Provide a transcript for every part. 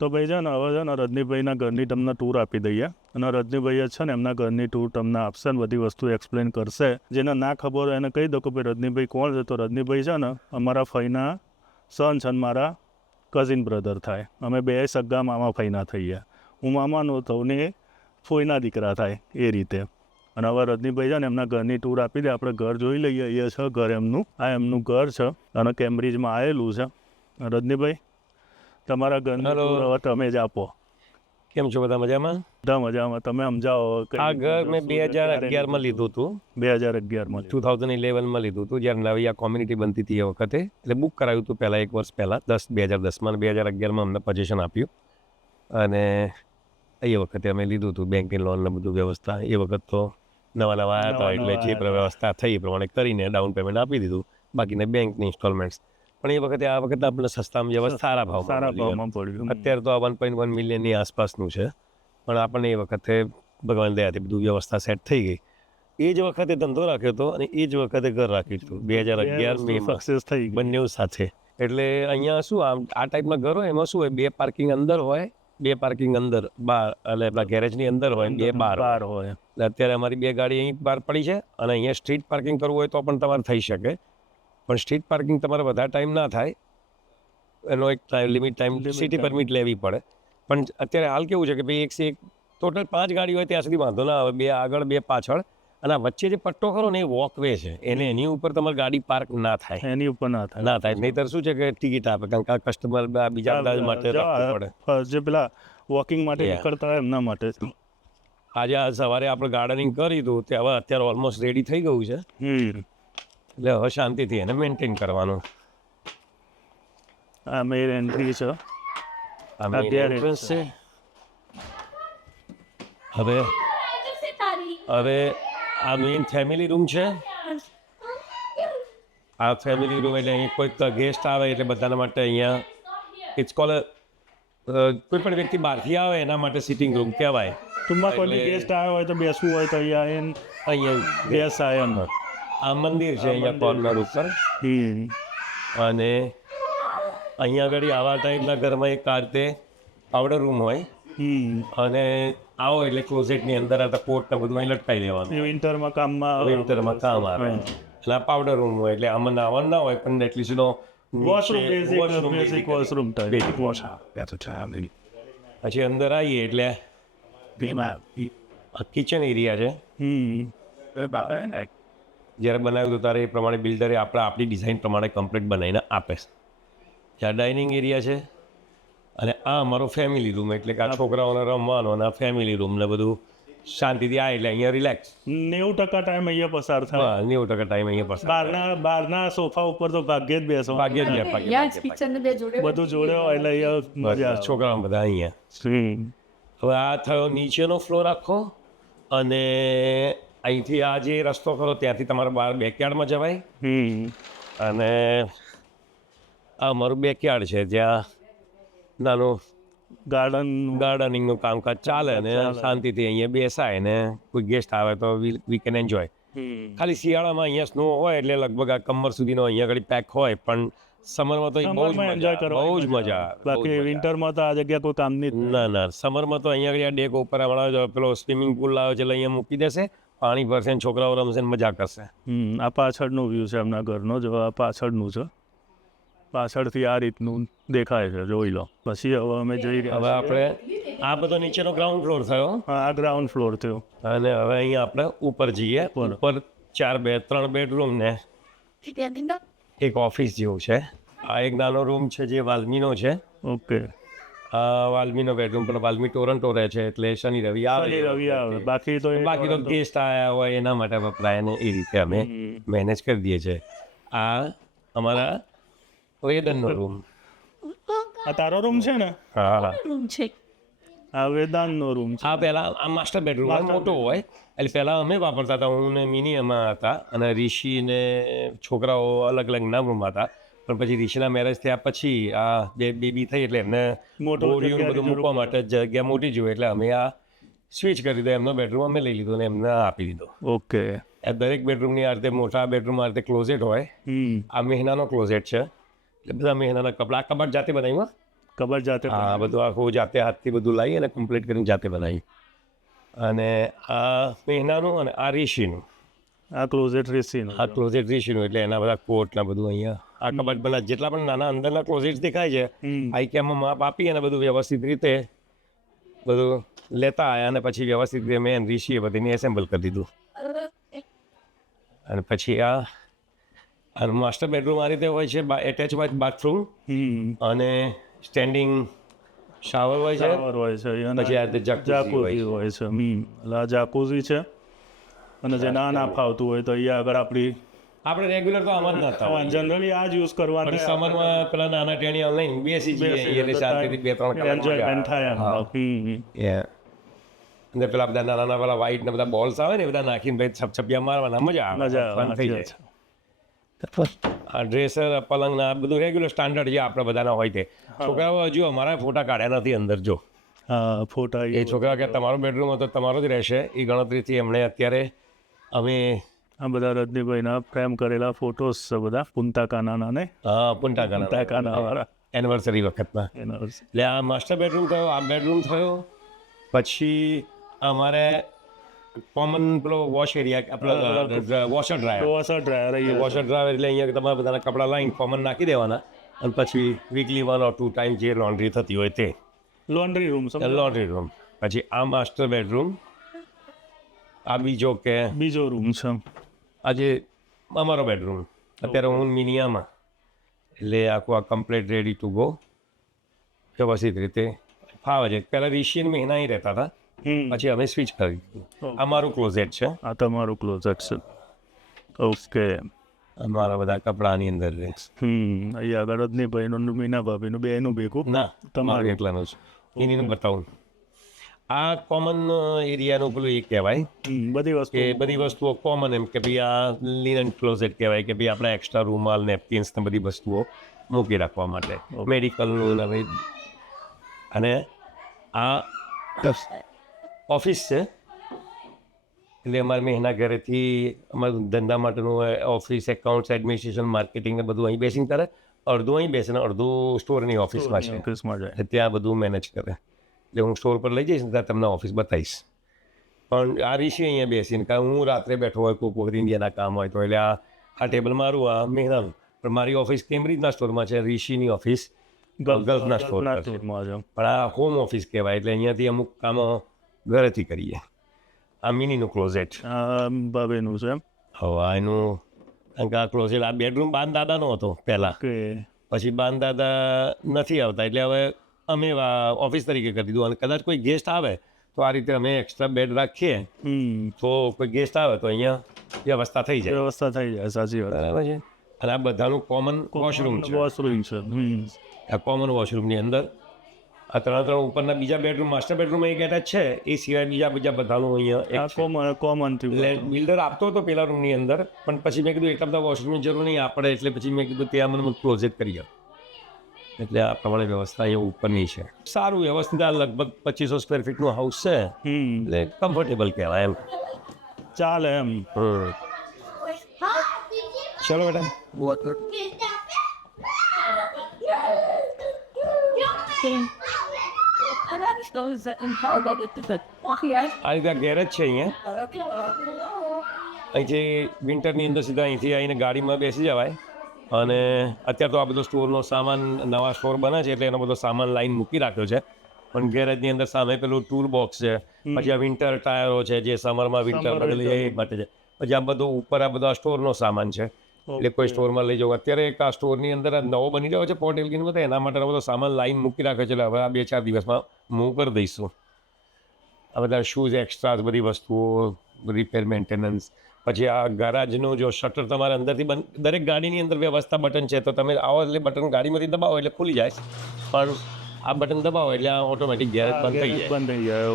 તો ભાઈ છે ને હવે છે ને રજનીભાઈના ઘરની તમને ટૂર આપી દઈએ અને રજનીભાઈ છે ને એમના ઘરની ટૂર તમને આપશે ને બધી વસ્તુ એક્સપ્લેન કરશે. જેને ના ખબર હોય એને કહી દો કે ભાઈ રજનીભાઈ કોણ છે. તો રજનીભાઈ છે ને અમારા ફઈના સન છે ને મારા કઝિન બ્રધર થાય. અમે બે સગા મામા ફઈના થઈએ. હું મામાનો થઉં ને ફોઈના દીકરા થાય એ રીતે. અને હવે રજનીભાઈ છે ને એમના ઘરની ટૂર આપી દે. આપણે ઘર જોઈ લઈએ. એ છે ઘર એમનું. આ એમનું ઘર છે અને કેમ્બ્રિજમાં આવેલું છે. રજનીભાઈ તમારા ઘરની ટૂર હવે તમે જ આપો. કેમ છો બધા મજામાં? બધા મજામાં. તમે સમજાવો. આ ઘર મેં 2011માં લીધું હતું. 2011માં 2011માં લીધું હતું જ્યારે નવી આ કોમ્યુનિટી બનતી હતી એ વખતે. એટલે બુક કરાવ્યું હતું પહેલાં 1 વર્ષ પહેલાં 2010માં અને 2011માં અમને પોઝિશન આપ્યું. અને એ વખતે અમે લીધું હતું બેંકની લોનને બધું વ્યવસ્થા. એ વખત તો નવા આવ્યા હતા એટલે જે વ્યવસ્થા થઈ એ પ્રમાણે કરીને ડાઉન પેમેન્ટ આપી દીધું. બાકીને બેંકની ઇન્સ્ટોલમેન્ટ્સ. પણ એ વખતે આ વખતે આપણને સસ્તામાં વ્યવસ્થા સારા ભાવમાં પડ્યું. અત્યારે તો આ 1.1 મિલિયનની આસપાસનું છે. પણ આપણને એ વખતે ભગવાન દયાથી બધું વ્યવસ્થા સેટ થઈ ગઈ. એ જ વખતે ધંધો રાખ્યો હતો અને એ જ વખતે ઘર રાખ્યું હતું 2011 મેમાં સક્સેસ થઈ બંને સાથે. એટલે અહીંયા શું આ ટાઈપના ઘર હોય એમાં શું હોય 2 પાર્કિંગ અંદર હોય, 2 પાર્કિંગ અંદર બહાર એટલે આપણા ગેરેજની અંદર હોય 2 બહાર હોય. એટલે અત્યારે અમારી 2 ગાડી અહીં બહાર પડી છે અને અહીંયા સ્ટ્રીટ પાર્કિંગ કરવું હોય તો પણ તમારે થઈ શકે. પણ સ્ટ્રીટ પાર્કિંગ તમારે વધારે ટાઈમ ના થાય એનો એક લિમિટ ટાઈમ સિટી પરમિટ લેવી પડે. પણ અત્યારે હાલ કેવું છે કે ભાઈ એક ટોટલ 5 ગાડી હોય ત્યાં સુધી વાંધો ના આવે. 2 આગળ 2 પાછળ અને વચ્ચે જે પટ્ટો ખરો ને એ વોકવે છે એને એની ઉપર તમારી ગાડી પાર્ક ના થાય. એની ઉપર ના થાય. નહીતર શું છે કે ટિકિટ આપે કારણ કે આ કસ્ટમર બીજા બધા માટે રાખવું પડે. જે પેલા વોકિંગ માટે નીકળતા હોય એમના માટે. આજે સવારે આપણે ગાર્ડનિંગ કરી હતું તે હવે અત્યારે ઓલમોસ્ટ રેડી થઈ ગયું છે. એટલે હવે શાંતિથી એને મેન્ટેન કરવાનું. આ મેઇન એન્ટ્રી છે. હવે આ મેઇન ફેમિલી રૂમ છે. આ ફેમિલી રૂમ એટલે અહીં કોઈક ગેસ્ટ આવે એટલે બધાના માટે અહીંયા ઇટ્સ કોલ કોઈ પણ વ્યક્તિ બહારથી આવે એના માટે સિટિંગ રૂમ કહેવાય. ટૂંકમાં કોઈ ગેસ્ટ આવ્યો હોય તો બેસવું હોય તો અહીંયા બેસાય અંદર. આ મંદિર છે અહીંયા કોર્નર ઉપર. અને અહીંયા આગળ આવા ટાઈપના ઘરમાં એક આ રીતે પાવડર રૂમ હોય. અને આવો એટલે ક્લોઝેટની અંદર આ કોટ ને બધું અહીં લટકાઈ દેવાનું. વિન્ટરમાં કામ આવે. એટલે આ પાવડર રૂમ હોય એટલે આમાં નાવાનું ના હોય પણ એટલીસ્ટ વોશરૂમ પછી અંદર આવીએ એટલે કિચન એરિયા છે. જ્યારે બનાવ્યું હતું ત્યારે એ પ્રમાણે બિલ્ડરે આપણી ડિઝાઇન પ્રમાણે કમ્પ્લીટ બનાવીને આપે છે. ત્યાં ડાઇનિંગ એરિયા છે અને આ અમારો ફેમિલી રૂમ એટલે કે આ છોકરાઓને રમવાનો અને આ ફેમિલી રૂમ ને બધું શાંતિથી આ એટલે અહીંયા રિલેક્સ. 90% ટાઈમ અહીંયા પસાર થાય. 90% ટાઈમ અહીંયા પસાર. બહારના સોફા ઉપર તો ભાગ્યે જ બેસો. બધું જોડે હોય એટલે અહીંયા છોકરાઓ બધા અહીંયા. હવે આ થયો નીચેનો ફ્લોર આખો અને અહીંથી આ જે રસ્તો ખરો ત્યાંથી તમારે બહાર બેકયાર્ડમાં જવાય. અને આ અમારું બેકયાર્ડ છે જ્યાં નાનું ગાર્ડનિંગનું કામકાજ ચાલે ને શાંતિથી અહીંયા બેસાય ને કોઈ ગેસ્ટ આવે તો વી કેન એન્જોય. ખાલી શિયાળામાં અહીંયા સ્નો હોય એટલે લગભગ આ કમર સુધીનો અહીંયા આગળ પેક હોય પણ સમરમાં તો બહુ જ મજા આવે. બાકી વિન્ટરમાં તો આ જગ્યા કોઈ કામની ના સમરમાં તો અહીંયા આગળ ડેક ઉપર હમણાં પેલો સ્વિમિંગ પુલ લાવે છે એટલે અહીંયા મૂકી દેશે, પાણી ભરશે ને છોકરાઓ રમશે ને મજા કરશે. આ પાછળનો વ્યૂ છે એમના ઘરનો. જો આ પાછળનું છે. પાછળથી આ રીતનું દેખાય છે જોઈ લો. પછી હવે અમે જઈ રહ્યા. હવે આપણે આ બધો નીચેનો ગ્રાઉન્ડ ફ્લોર થયો. આ ગ્રાઉન્ડ ફ્લોર થયો અને હવે અહીંયા આપણે ઉપર જઈએ. ઉપર 3 બેડરૂમ ને એક ઓફિસ જેવું છે. આ એક નાનો રૂમ છે જે વાલ્મીનો છે. ઓકે. આ વાલ્મીનો બેડરૂમ પણ વાલ્મી ટોરન્ટો રહે છે એટલે શનિ રવિ આવે. બાકી તો ગેસ્ટ આવ્યા હોય એના માટે વપરાય ને એ રીતે અમે મેનેજ કરી દઈએ છીએ. આ અમારા વેદનનો રૂમ. આ તારો રૂમ છે ને? હા. આ વેદાંતનો રૂમ છે. આ પહેલાં આ માસ્ટર બેડરૂમ મોટો હોય એટલે પહેલાં અમે વાપરતા હતા. હું ને મિની એમાં હતા અને ઋષિ ને છોકરાઓ અલગ અલગ ના રૂમમાં હતા. પણ પછી ઋષિના મેરેજ થયા પછી આ બેબી થઈ એટલે એમને બધું મૂકવા માટે જગ્યા મોટી જોઈએ એટલે અમે આ સ્વિચ કરી દીધો. એમનો બેડરૂમ અમે લઈ લીધો ને એમને આપી દીધો. ઓકે. દરેક બેડરૂમની આ રીતે મોટા બેડરૂમ આ રીતે ક્લોઝેટ હોય. આ મહિનાનો ક્લોઝેટ છે એટલે બધા મહિનાના કપડા. આ કબાટ જાતે બનાવ્યું. કબાટ જાતે આ બધું આખું જાતે હાથથી બધું લાવી અને કમ્પ્લીટ કરીને જાતે બનાવી. અને આ મહેનાનું અને આ ઋષિનું, આ ક્લોઝેટ રેસીનો આ ક્લોઝેટ ઋષિનું, એટલે એના બધા કોટ ને બધું અહીંયા આ કબાટ બના જેટલા પણ નાના અંદરના ક્લોઝેટ દેખાય છે આઈ કેમમાં માપ આપી અને બધું વ્યવસ્થિત રીતે બધું લેતા આવ્યા અને પછી વ્યવસ્થિત રીતે મેં ઋષિએ બધીને એસેમ્બલ કરી દીધું. અને પછી આ માસ્ટર બેડરૂમ આ રીતે હોય છે, એટેચ બાથરૂમ અને સ્ટેન્ડિંગ શાવર હોય છે, શાવર હોય છે અને પછી આ રીતે જાકુઝી હોય છે. એટલે આ જાકુઝી છે અને જે ના ફાવતું હોય તો અહીંયા આગળ આપણી આપણે રેગ્યુલર તો આમાં જ નતા હોય. જનરલી આ જ યુઝ કરવાની. પણ સમરમાં પેલા નાના ટેણીયા લઈને બેસી જઈએ એટલે શાંતિથી 2-3 કલાક એન્જોયમેન્ટ થાય એમ. અને પેલા બધા નાના પેલા વ્હાઈટ ને બધા બોલ્સ આવે ને એ બધા નાખીને ભાઈ છપછપિયા મારવાના મજા આવે. ફન થઈ જાય. આ ડ્રેસર પલંગ ના બધું રેગ્યુલર સ્ટાન્ડર્ડ જે આપણે બધાના હોય તે. છોકરાઓ હજુ અમારા ફોટા કાઢ્યા નથી અંદર જો. હા ફોટા એ છોકરા કે તમારો બેડરૂમ હતો તમારો જ રહેશે એ ગણતરીથી એમણે અત્યારે અમે આ બધા રજનીભાઈના ફ્રેમ કરેલા ફોટોસ છે બધા પુંતા કાનાના ને પુંટા કાના વાળા એનિવર્સરી વખતમાં. એટલે આ માસ્ટર બેડરૂમ થયો, આ બેડરૂમ થયો. પછી અમારે કોમન પેલો વોશ એરિયા આપણે વોશર ડ્રાયર વોશર ડ્રાયર એટલે અહીંયા તમારે બધાના કપડાં લાવીને કોમન નાખી દેવાના અને પછી વીકલી 1 or 2 ટાઈમ જે લોન્ડ્રી થતી હોય તે લોન્ડ્રી રૂમ. પછી આ માસ્ટર બેડરૂમ, આ બીજો રૂમ છે. આજે અમારો બેડરૂમ અત્યારે હું મિનિયામાં, એટલે આખું આ કમ્પ્લીટ રેડી ટુ ગો વ્યવસ્થિત રીતે ફાવે છે. પહેલાં રિશિયન મહિના અહીં રહેતા હતા, પછી અમે સ્વિચ કરી દીધું. આ મારું ક્લોઝેટ છે, આ તમારું ક્લોઝેટ છે. ઓકે. અમારા બધા કપડાની અંદર રહે. અહીંયા આગળ રજનીભાઈનું મીના ભાભીનું બેનું ભેગું ના તમારું એકલાનું છે. એની બતાવું. આ કોમન એરિયાનું પેલું એ કહેવાય બધી વસ્તુઓ કોમન, એમ કે ભાઈ આ લિનન ક્લોઝેટ કહેવાય કે ભાઈ આપણે એક્સ્ટ્રા રૂમાલ નેપકિન્સ ને બધી વસ્તુઓ મૂકી રાખવા માટે, મેડિકલનું. અને આ ઓફિસ છે, એટલે અમારે મેં એના ઘરેથી અમારું ધંધા માટેનું ઓફિસ, એકાઉન્ટ્સ, એડમિનિસ્ટ્રેશન, માર્કેટિંગ બધું અહીં બેસીને કરે. અડધું અહીં બેસે ને અડધું સ્ટોરની ઓફિસમાં છે, ત્યાં બધું મેનેજ કરે. એટલે હું સ્ટોર પર લઈ જઈશ ને ત્યાં તમને ઓફિસ બતાવીશ. પણ આ રિશી અહીંયા બેસીને, કારણ હું રાત્રે બેઠો હોય કોઈ વખત ઇન્ડિયાના કામ હોય તો, એટલે આ ટેબલ મારું, આ મહેનાનું. પણ મારી ઓફિસ કેમ્બ્રિજના સ્ટોરમાં છે, રિશીની ઓફિસ ગલ્ફના સ્ટોર પર છે. પણ આ હોમ ઓફિસ કહેવાય, એટલે અહીંયાથી અમુક કામો ઘરેથી કરીએ. આ મિનીનું ક્લોઝેટ બાબેનું છે. હવે એનું આ ક્લોઝેટ, આ બેડરૂમ બાન દાદાનો હતો પહેલાં, પછી બાન દાદા નથી આવતા એટલે હવે અમે ઓફિસ તરીકે કરી દીધું. અને કદાચ કોઈ ગેસ્ટ આવે તો આ રીતે અમે એક્સ્ટ્રા બેડ રાખીએ, તો કોઈ ગેસ્ટ આવે તો અહીંયા વ્યવસ્થા થઈ જાય. સાચી વાત. બરાબર છે. અને આ બધાનું કોમન વોશરૂમ છે. આ કોમન વોશરૂમની અંદર આ 3 ઉપરના બીજા બેડરૂમ, માસ્ટર બેડરૂમ એક એટેચ છે, એ સિવાય બીજા બધાનું અહીંયા કોમન. બિલ્ડર આપતો હતો પેલા રૂમની અંદર, પણ પછી મેં કીધું એટલા બધા વોશરૂમની જરૂર નહીં આપણે, એટલે પછી મેં કીધું ત્યાં મને ક્લોઝેટ કરી આપો. એટલે આ પ્રમાણે વ્યવસ્થા અહીંયા ઉપરની છે. સારું વ્યવસ્થિત. આ લગભગ 2500 સ્ક્વેર ફીટનું હાઉસ છે, એટલે કમ્ફર્ટેબલ કહેવાય એમ, ચાલે એમ. ચલો બેટા. આ રીતે ગેરેજ છે અહીંયા. અહીંથી વિન્ટરની અંદર સીધા અહીંથી આવીને ગાડીમાં બેસી જવાય. અને અત્યારે તો આ બધો સ્ટોરનો સામાન, નવા સ્ટોર બને છે એટલે એનો બધો સામાન લાઈન મૂકી રાખ્યો છે. પણ ગેરેજની અંદર સામે પેલું ટૂલ બોક્સ છે, પછી આ વિન્ટર ટાયરો છે જે સમરમાં વિન્ટર બદલી એ માટે છે. પછી આ બધું ઉપર આ બધો સ્ટોરનો સામાન છે, એટલે કોઈ સ્ટોરમાં લઈ જાવ. અત્યારે એક આ સ્ટોરની અંદર નવો બની રહ્યો છે પોર્ટ એલ્ગીન બધે, એના માટે બધો સામાન લાઈન મૂકી રાખ્યો છે. એટલે હવે આ 2-4 દિવસમાં મૂવ કરી દઈશું. આ બધા શૂઝ, એક્સ્ટ્રા બધી વસ્તુઓ, રિપેર, મેન્ટેનન્સ. પછી આ ગરાજનું જો શટર તમારે અંદરથી દરેક ગાડીની અંદર વ્યવસ્થા બટન છે, તો તમે આવો એટલે બટન ગાડીમાંથી દબાવો એટલે ખુલી જાય, પણ આ બટન દબાવો એટલે આ ઓટોમેટિક ગેરેજ બંધ થઈ જાય.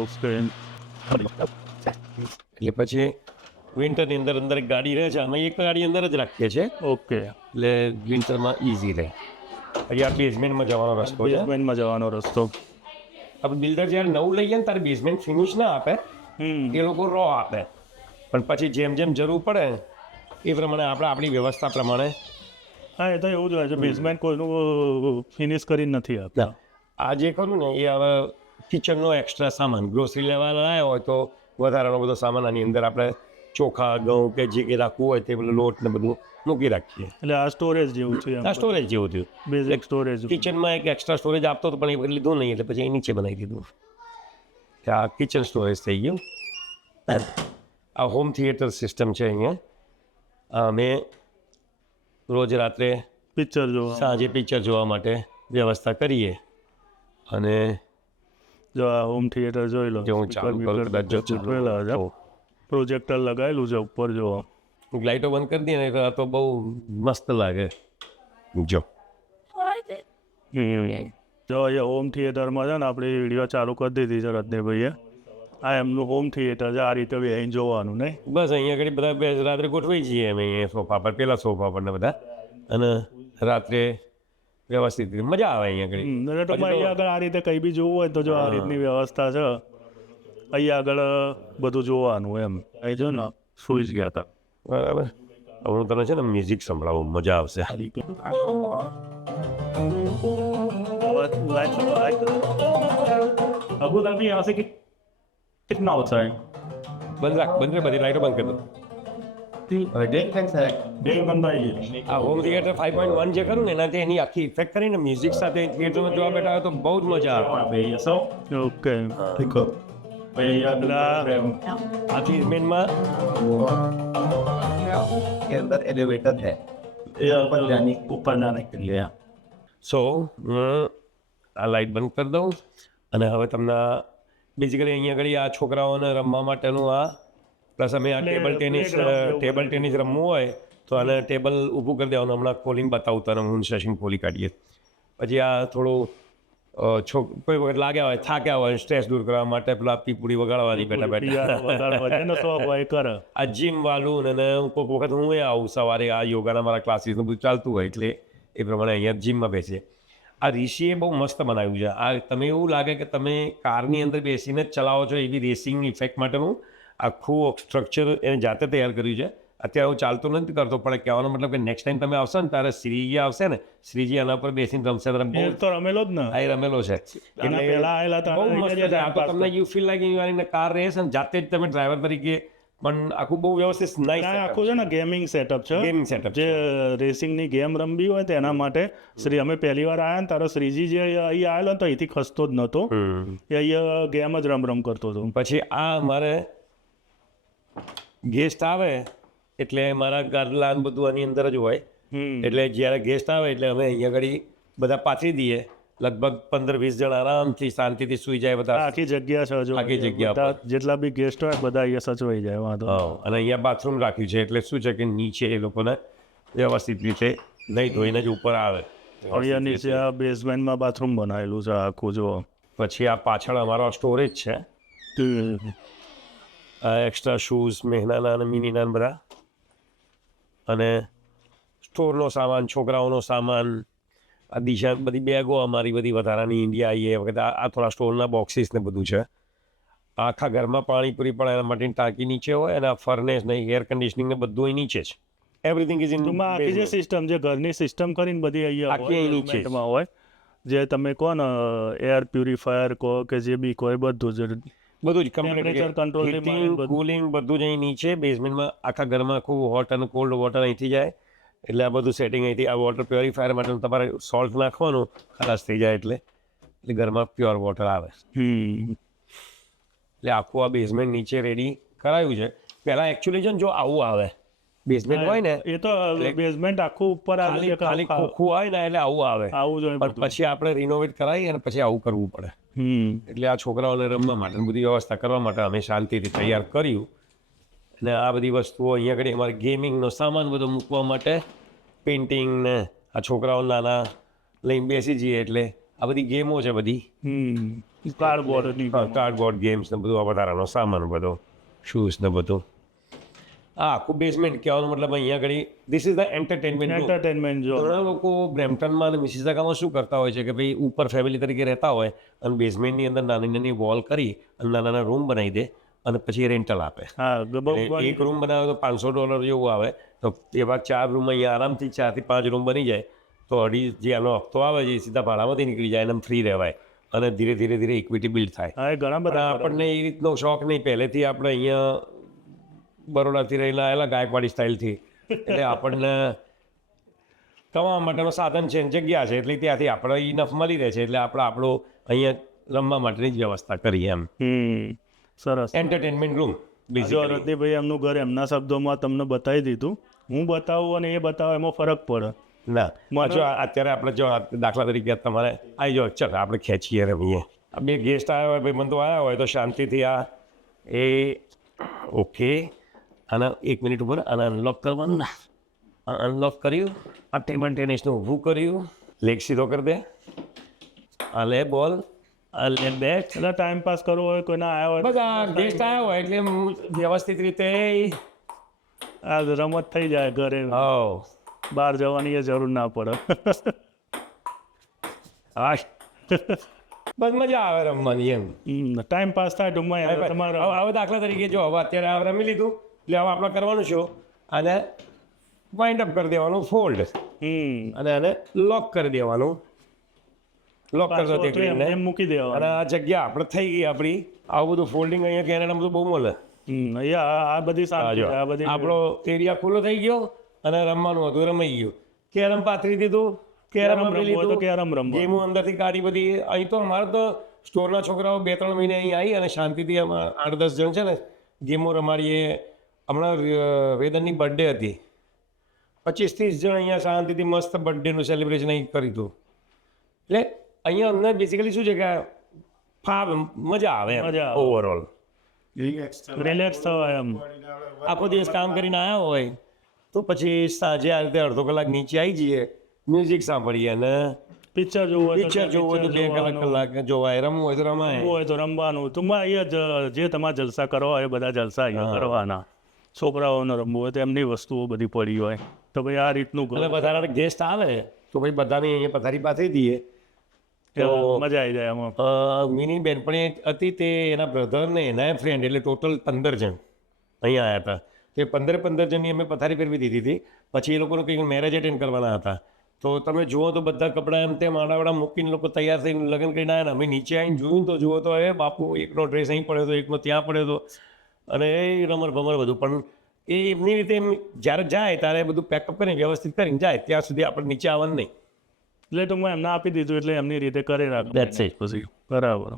એટલે પછી વિન્ટરની અંદર એક ગાડી રહે છે, અમે એક ગાડી અંદર જ રાખીએ છીએ. ઓકે. એટલે વિન્ટરમાં ઇઝી રહે. પછી આ બેઝમેન્ટમાં જવાનો રસ્તો છે. આપણે બિલ્ડર જ્યારે નવું લઈએ ને ત્યારે બેઝમેન્ટ ફિનિશ ના આપે, એ લોકો રો આપે. પણ પછી જેમ જેમ જરૂર પડે એ પ્રમાણે આપણે આપણી વ્યવસ્થા પ્રમાણે. હા, એ તો એવું જ હોય છે, બેઝમેન્ટ કોઈનું ફિનિશ કરીને નથી આપતા. આ જે ખરું ને એ હવે કિચનનો એક્સ્ટ્રા સામાન ગ્રોસરી લેવા લાવ્યા હોય તો વધારાનો બધો સામાન આની અંદર આપણે ચોખા ઘઉં કે જે કંઈ રાખવું હોય તે બધું લોટ ને બધું મૂકી રાખીએ. એટલે આ સ્ટોરેજ જેવું છે આ સ્ટોરેજ જેવું થયું. Basic storage. કિચનમાં એક એક્સ્ટ્રા સ્ટોરેજ આપતો હતો પણ એ લીધું નહીં એટલે પછી એ નીચે બનાવી દીધું. આ કિચન સ્ટોરેજ થઈ ગયું. આ હોમ થિયેટર સિસ્ટમ છે અહીંયા. અમે રોજ રાત્રે પિક્ચર જોવા. સાંજે પિક્ચર જોવા માટે વ્યવસ્થા કરીએ. અને જો આ હોમ થિયેટર જોઈ લો. જો હું ચાલુ કરું કદાચ જો પ્રોજેક્ટર લગાવેલું છે ઉપર જોવા. લાઇટો બંધ કરી દઈએ ને તો બહુ મસ્ત લાગે. જો અહીંયા હોમ થિયેટરમાં છે ને આપણે વિડીયો ચાલુ કરી દીધી છે રજનીભાઈએ. આ એમનું હોમ થિયેટર છે. આ રીતે અહીં જોવાનું નહીં. બસ અહીંયા આગળ બધા રાત્રે ગોઠવાઈ જઈએ અમે અહીંયા સોફા પર, પેલા સોફા પર ને બધા, અને રાત્રે વ્યવસ્થિત રીતે મજા આવે અહીંયા આગળ. એટલે ટૂંકમાં અહીંયા આગળ આ રીતે કંઈ બી જોવું હોય તો જો આ રીતની વ્યવસ્થા છે. અહીંયા આગળ બધું જોવાનું એમ. અહીં જો ને સુઈ જ ગયા હતા. બરાબર. હવે હું તને છે ને મ્યુઝિક સંભળાવું, મજા આવશે. अबू धाबी यहाँ से कितना होता है? બંધ રાખ, બંધ રે, બધી લાઈટો બંધ કરી દો. 1.5 घंटा ही है. આ હોમ થિયેટર 5.1 જે ખરું ને એનાથી એની આખી ઇફેક્ટ કરીને મ્યુઝિક સાથે થિયેટરમાં જોવા બેઠા હોય તો બહુ જ મજા આવે. ओके ठीक है. આ ટ્રીટમેન્ટમાં के अंदर एलिवेटर है ऊपर जाने के लिए. સો આ લાઇટ બંધ કરી દઉં અને હવે તમને બેઝિકલી અહીંયા આગળ આ છોકરાઓને રમવા માટેનું આ પ્લસ અમે આ ટેબલ ટેનિસ રમવું હોય તો આને ટેબલ ઊભું કરી દેવાનું. હમણાં ખોલીને બતાવું તને, હું સેશન ખોલી કાઢીએ. પછી આ થોડું કોઈ વખત લાગ્યા હોય, થાક્યા હોય, સ્ટ્રેસ દૂર કરવા માટે પેલા પીપુડી વગાડવાની બેઠા બેઠા. આ જીમ વાળું ને કોઈક વખત હું આવું સવારે આ યોગાના મારા ક્લાસીસનું બધું ચાલતું હોય એટલે એ પ્રમાણે અહીંયા જીમમાં બેસીએ. આ ઋષિએ બહુ મસ્ત બનાવ્યું છે. આ તમે એવું લાગે કે તમે કારની અંદર બેસીને જ ચલાવો છો એવી રેસિંગ ઇફેક્ટ માટેનું આખું સ્ટ્રક્ચર એને જાતે તૈયાર કર્યું છે. અત્યારે હું ચાલતો નથી કરતો, પણ કહેવાનો મતલબ કે નેક્સ્ટ ટાઈમ તમે આવશો ને ત્યારે શ્રીજી આવશે ને, શ્રીજી આના પર બેસીને રમશે. તો રમેલો જ ને. આ રમેલો છે એટલે પહેલા આવેલા બહુ મસ્ત છે. આ તો તમને યુ ફીલ લાગે કાર રેસ અને જાતે જ તમે ડ્રાઈવર તરીકે પણ આખું બહુ વ્યવસ્થિત આખું છે ને ગેમિંગ સેટઅપ છે. ગેમિંગ સેટઅપ જે રેસિંગની ગેમ રમવી હોય તો એના માટે અમે પહેલી વાર આવ્યા ને તારો શ્રીજી જે અહીં આવેલો તો અહીંથી ખસતો જ નહોતો. એ અહીંયા ગેમ જ રમ કરતો હતો. પછી આ મારે ગેસ્ટ આવે એટલે મારા ગાદલા બધું આની અંદર જ હોય. એટલે જ્યારે ગેસ્ટ આવે એટલે અમે અહીંયા આગળ બધા પાથરી દઈએ. લગભગ 15-20 જણ આરામથી શાંતિથી સુઈ જાય. બધા આખી જગ્યા છે. આખી જગ્યા જેટલા બી ગેસ્ટ હોય બધા અહીંયા સચવાઈ જાય. વાંધો. અને અહીંયા બાથરૂમ રાખ્યું છે એટલે શું છે કે નીચે એ લોકોને વ્યવસ્થિત રીતે નહીં ધોઈને જ ઉપર આવે. અહીંયા નીચે આ બેઝમેન્ટમાં બાથરૂમ બનાવેલું છે આખું. જો પછી આ પાછળ અમારો સ્ટોરેજ છે. આ એક્સ્ટ્રા શૂઝ મહેનાના અને મિનીના બધા, અને સ્ટોરનો સામાન, છોકરાઓનો સામાન, આ દિશા બધી બેગો અમારી બધી વધારાની ઇન્ડિયા આવીએ વખતે આ થોડા સ્ટોરના બોક્સીસ ને બધું છે. આખા ઘરમાં પાણી પૂરી પડે એના માટેની ટાંકી નીચે હોય અને આ ફર્નેસ ને એર કન્ડિશનિંગ ને બધું અહીં નીચે છે. Everything is in. આખી જે સિસ્ટમ, જે ઘરની સિસ્ટમ કરીને બધી અહીંયા નીચે હોય. જે તમે કહો ને એર પ્યુરિફાયર કહો કે જે બી કોઈ બધું જ ટેમ્પરેચર કંટ્રોલ, કુલિંગ બધું જ અહીં નીચે બેઝમેન્ટમાં. આખા ઘરમાં આખું હોટ અને કોલ્ડ વોટર અહીંથી જાય એટલે આ બધું સેટિંગ અહીંથી. આ વોટર પ્યોરિફાયર માટે તમારે સોલ્ટ નાખવાનું, ખલાસ થઈ જાય એટલે ઘરમાં પ્યોર વોટર આવે. એટલે આખું આ બેઝમેન્ટ નીચે રેડી કરાયું છે. પહેલાં એકચ્યુઅલી છે ને જો આવું આવે બેઝમેન્ટ હોય ને એ તો બેઝમેન્ટ આખું ઉપર ખાલી ખોખું હોય ને એટલે આવું આવે. આવું જોઈએ. પણ પછી આપણે રિનોવેટ કરાવી અને પછી આવું કરવું પડે. એટલે આ છોકરાઓને રમવા માટે બધી વ્યવસ્થા કરવા માટે અમે શાંતિથી તૈયાર કર્યું. અને આ બધી વસ્તુઓ અહીંયા આગળ અમારે ગેમિંગનો સામાન બધો મૂકવા માટે, પેઇન્ટિંગ ને આ છોકરાઓ નાના લઈને બેસી જઈએ એટલે આ બધી ગેમો છે બધી. કાર્ડબોર્ડ ગેમ્સ ને બધું, આ વધારાનો સામાન બધો, શૂઝ ને બધું. હા, આખું બેઝમેન્ટ કહેવાનો મતલબ અહીંયા આગળ ધીસ ઇઝ ધ એન્ટરટેનમેન્ટ. ઘણા લોકો બ્રેમ્પટનમાં અને મિસિસાગામાં શું કરતા હોય છે કે ભાઈ ઉપર ફેમિલી તરીકે રહેતા હોય અને બેઝમેન્ટની અંદર નાની નાની વોલ કરી અને નાના નાના રૂમ બનાવી દે અને પછી રેન્ટલ આપે. એક રૂમ બનાવે તો $500 જેવું આવે. તો એવા 4 રૂમ અહીંયા આરામથી 4 થી 5 રૂમ બની જાય તો જે આનો હપ્તો આવે છે સીધા ભાડામાંથી નીકળી જાય અને ફ્રી રહેવાય. અને ધીરે ધીરે ધીરે ઇક્વિટી બિલ્ડ થાય. હા, એ ઘણા પણ બધા આપણને એ રીતનો શોખ નહીં. પહેલેથી આપણે અહીંયા બરોડાથી રહેલા આવેલા ગાયકવાડી સ્ટાઇલથી, એટલે આપણને કમાવા માટેનું સાધન છે, જગ્યા છે, એટલે ત્યાંથી આપણે ઇનફ મળી રહે છે, એટલે આપણે આપણું અહીંયા રમવા માટેની જ વ્યવસ્થા કરીએ એમ. સરસ. એન્ટરટેનમેન્ટ રૂમ જો રજનીભાઈ એમનું ઘર એમના શબ્દોમાં તમને બતાવી દીધું. હું બતાવું અને એ બતાવો એમાં ફરક પડે. ના જો અત્યારે આપણે જો દાખલા તરીકે તમારે આવી જાઓ, ચાલ આપણે ખેંચીએ રમીએ. આ બે ગેસ્ટ આવ્યા હોય, ભાઈ બંધુ આવ્યા હોય તો શાંતિથી આ એ ઓકે. આના 1 મિનિટ ઉપર આને અનલોક કરવાનું ને અનલોક કર્યું, આ ટેબલ ટેનિસનું ઊભું કર્યું, લેગ સીધો કરી દે, આ લે બોલ, આ લે બેટ. એટલે ટાઈમ પાસ કરવો હોય, કોઈના આવ્યા હોય, બધા ગેસ્ટ આવ્યા હોય એટલે વ્યવસ્થિત રીતે આ રમત થઈ જાય ઘરે. બહાર જવાની એ જરૂર ના પડે. હા બસ મજા આવે રમવાની એમ. ટાઈમ પાસ થાય ટૂંકમાં. તમારે હવે દાખલા તરીકે જો હવે અત્યારે આ રમી લીધું એટલે હવે આપણે કરવાનું શું, અને વાઇન્ડ અપ કરી દેવાનું ફોલ્ડ, અને આને લોક કરી દેવાનું. લોક કરી દો એમ મૂકી અને દેવાનું. આ જગ્યા આપણે થઈ ગઈ આપણી. આવું બધું ફોલ્ડિંગ અહીંયા કેનેડામાં બધું બહુ મળે. અહીંયા આ બધી શાંતિ, આ બધી આપણો એરિયા ખુલ્લો થઈ ગયો અને રમવાનું હતું, રમાઈ ગયું. કેરમ પાથરી દીધું, કેરમ રમી રમવું હોય તો લીધું, કેરમ રમવાનું. ગેમો અંદરથી કાઢી બધી. અહીં તો અમારે તો સ્ટોરના છોકરાઓ 2-3 મહિને અહીં આવી અને શાંતિથી આમાં 8-10 જણ છે ને ગેમો રમાડીએ. હમણાં વેદનની બર્થડે હતી, 25-30 જણ અહીંયા શાંતિથી મસ્ત બર્થડેનું સેલિબ્રેશન અહીં કર્યું હતું. એટલે અહીંયા અમને બેસિકલી શું છે કે મજા આવે મજા આવે. ઓવરઓલ. રિલેક્સ થવાય એમ. આખો દિવસ કામ કરીને આવ્યા હોય તો પછી સાંજે આ રીતે અડધો કલાક નીચે આવી જઈએ, મ્યુઝિક સાંભળીએ અને પિક્ચર જોવું હોય પિક્ચર જોવું હોય તો 2 કલાક જોવાય, રમવું હોય તો રમાય. હોય તો રમવાનું. ટૂંકમાં અહીંયા જે તમારે જલસા કરવા હોય એ બધા જલસા અહીંયા કરવાના. છોકરાઓને રમવું હોય તો એમની વસ્તુઓ બધી પડી હોય તો ભાઈ આ રીતનું એટલે વધારે ગેસ્ટ આવે તો ભાઈ બધાને અહીંયા પથારી પાથરી દઈએ તો મજા આવી જાય એમાં. મિની બેનપણી હતી, તે એના બ્રધર ને એના ફ્રેન્ડ, એટલે ટોટલ 15 જણ અહીંયા આવ્યા હતા. તે 15 જણની અમે પથારી ફેરવી દીધી હતી. પછી એ લોકોનું કંઈક મેરેજ એટેન્ડ કરવાના હતા, તો તમે જુઓ તો બધા કપડાં એમ તેમ આડાવડા મૂકીને લોકો તૈયાર થઈને લગ્ન કરીને આવ્યા. અમે નીચે આવીને જોયું તો જુઓ તો એ બાપુ એકનો ડ્રેસ અહીં પડ્યો હતો, એકનો ત્યાં પડ્યો હતો, અને એ રમર ભમર બધું. પણ એ એમની રીતે એમ જ્યારે જાય ત્યારે બધું પેકઅપ કરીને વ્યવસ્થિત કરીને જાય, ત્યાં સુધી આપણે નીચે આવવાનું નહીં. એટલે ટૂંકમાં એમને આપી દીધું એટલે એમની રીતે કરી રાખો. That's it. પછી બરાબર.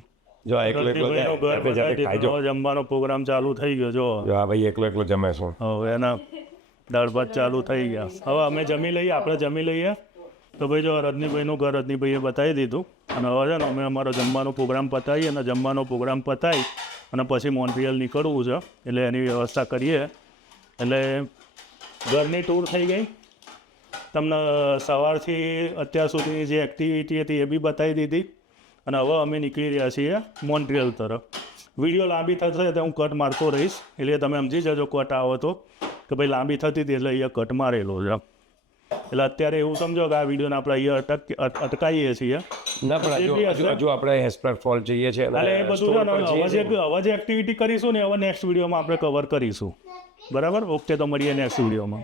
જો આ એકલો એકલો રજનીભાઈનું ઘર જાતે જાતે ખાઈ બતાવી દીધું. જમવાનો પ્રોગ્રામ ચાલુ થઈ ગયો. જો જો આ ભાઈ એકલો એકલો જમે શું. હવે એના દાળ ભાત ચાલુ થઈ ગયા. હવે અમે જમી લઈએ, આપણે જમી લઈએ. તો ભાઈ જો રજનીભાઈનું ઘર રજનીભાઈએ બતાવી દીધું. અને હવે છે ને અમે અમારો જમવાનો પ્રોગ્રામ પતાવીએ, અને જમવાનો પ્રોગ્રામ પતાવી અને પછી મોન્ટ્રીયલ નીકળવું છે, એટલે એની વ્યવસ્થા કરીએ. એટલે ઘરની ટૂર થઈ ગઈ. તમને સવારથી અત્યાર સુધીની જે એક્ટિવિટી હતી એ બી બતાવી દીધી. અને હવે અમે નીકળી રહ્યા છીએ મોન્ટ્રીયલ તરફ. વિડીયો લાંબી થશે તો હું કટ મારતો રહીશ, એટલે તમે સમજી જજો કટ આવો તો કે ભાઈ લાંબી થતી હતી એટલે અહીંયા કટ મારેલો છે. એટલે અત્યારે એવું સમજો કે આ વિડીયોને આપણે અહીંયા અટકાવીએ છીએ. ના પણ હજુ આપણે હેસ્પર ફોલ જઈએ છીએ. એટલે એ બધું છે ને હવે જે એક્ટિવિટી કરીશું ને હવે નેક્સ્ટ વિડીયોમાં આપણે કવર કરીશું. બરાબર? ઓકે, તો મળીએ નેક્સ્ટ વિડીયોમાં.